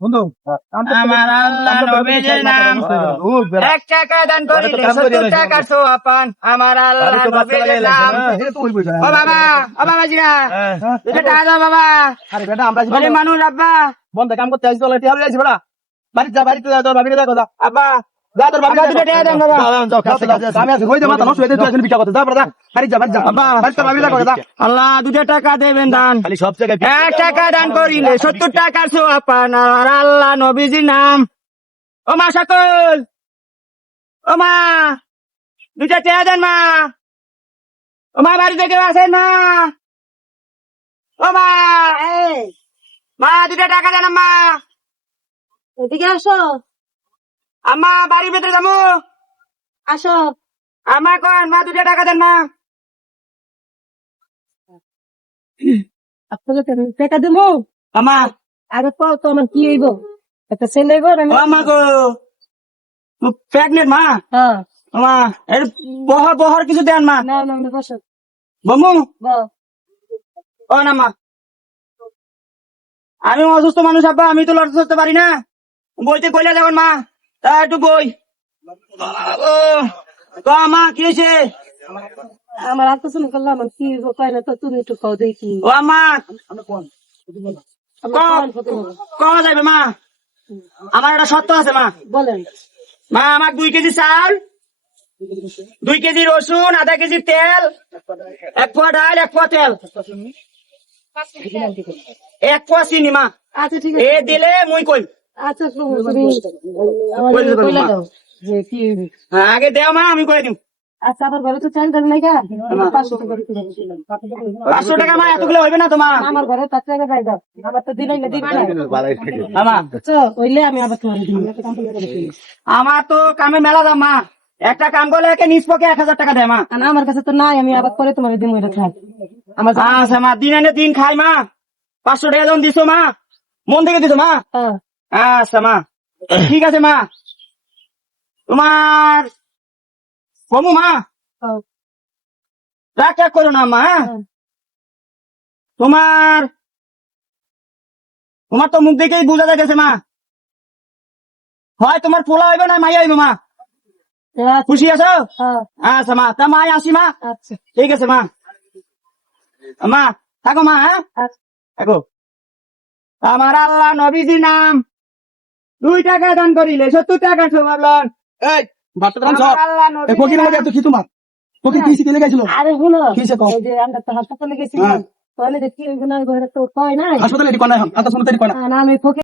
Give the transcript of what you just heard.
বন্ধু আমার আল্লাহ নবীজির নাম 1 টাকা দান করিলে 70 টাকার সওয়াব পান। আমার আল্লাহ নবীজির নাম। ও বাবা, ও বাবা জিরা, দুটো টাকা দাও বাবা। আরে বেটা আমরা গরিব মানুষ আব্বা। বন্ধ কাম করতে আসি চলে টিয়া যাইছি বেটা বাড়িতে যা তোর ভাবিকে দেখো যা আব্বা যা তোর ভাবিকে আব্বা, দুটো টাকা দেন বাবা। আমি আছি হই দে মাথা নষ্ট হয়ে তুই এখন বিটা করতে যা বেটা বাড়ি যা আব্বা বাড়িতে ভাবি দেখো যা আল্লাহ 2 টাকা দেবেন দান। খালি সব জায়গায় 1 টাকা দান করিলে 70 টাকার সওয়াব পান। আমার আল্লাহ নবীজির নাম। ও মা সকল, ও মা 2 টাকা দেন মা। ও মা বাড়িতে কেউ আছেন মা? ও মা, মা 2 টাকা দেন মা। এদিকে আসো, আম্মা বাড়ির ভেতরে যাবো। আসো। আমা কোন মা 2 টাকা দেন মা। আপনাকে টাকা দেবো। আমা, আরে পাও তো আমার কি হইব? একটা ছেলে হইব ও আমা গো, প্রেগনেন্ট মা। হ্যাঁ, আমা এর বহর কিছু দেন মা। না না না, বসো। বমু, বল। ও না মা, আমি অসুস্থ মানুষ আব্বা, আমি তো লড়তে চড়তে পারি না। বইতে কইলা যখন মা, তা একটু বই। ও মা কি হয়েছে? আমার আর কিছু করলাম, আমার কি উপায় না, তো তুমি একটু খাও দেখি। ও আমা আমার কোন ক্ষতি হবে? কওয়া যাবে মা, আমার একটা সত্য আছে মা। বলেন। মা আমার 2 কেজি চাল, 2 কেজি রসুন, আধা কেজি তেল, 1 পোয়া ডাল, 1 পোয়া তেল, 1 পোয়া চিনি মা। আচ্ছা ঠিক এ আছে। দিলে মুই কই। আচ্ছা তুমি আমার কইলে তো কইলা মা। দাও যে কি হইবে। হ্যাঁ, আগে দেও মা, আমি কই দিম। আচ্ছা আমার ঘরে তো চাল ডাল নাই গা। 500 টাকা দিতে হবে। 500 টাকা মা, এতগুলো হইবে না তো মা। আমার ঘরে 5 টাকা যাই দাও। আবার তো দিলাই না দিবা না। আমা, আচ্ছা হইলে আমি আবার তোমার দিই। আমার তো কামে মেলা দাম মা, একটা কাম করলে একে নিজ পক্ষে 1000 টাকা দেয় মা। আর আমার কাছে তো নাই, আমি আবার পরে তোমার দিন এটা খাই। আমার আচ্ছা মা, দিন এনে দিন খাই মা। 500 টাকা যখন দিছো মা, মন থেকে দিছো মা। হ্যাঁ আচ্ছা মা, ঠিক আছে মা। তোমার কমু মা, হ্যাঁ, রাগ করো না মা। হ্যাঁ? হ্যাঁ। তোমার তোমার তো মুখ দেখেই বোঝা যাচ্ছে মা, হয় তোমার পোলা হইবে না মাইয়া হইবে মা। আচ্ছা, খুশি আছো? হ্যাঁ, আচ্ছা মা, তা মাই আসি মা। আচ্ছা, ঠিক আছে মা। মা থাকো মা। হ্যাঁ আচ্ছা। থাকো। আমার আল্লাহ নবীজির নাম। 2 টাকা দান করিলে 70 টাকা সওয়াব লন। এই বাচ্চা দাম সব আমার আল্লাহ এই ফকির নবীজির লাগে নাম। এত কি তোমার ফকির কি শিখে গেছিল আরে শুনো, কিসে কও? ওই যে আমরা তো হাসপাতালে গেছিলাম, তাহলে দেখি ওইগুলো ঘরে তো কয় নাই। হাসপাতালে এটি কোন না আতা শুনতে কোন না না আমি ফকির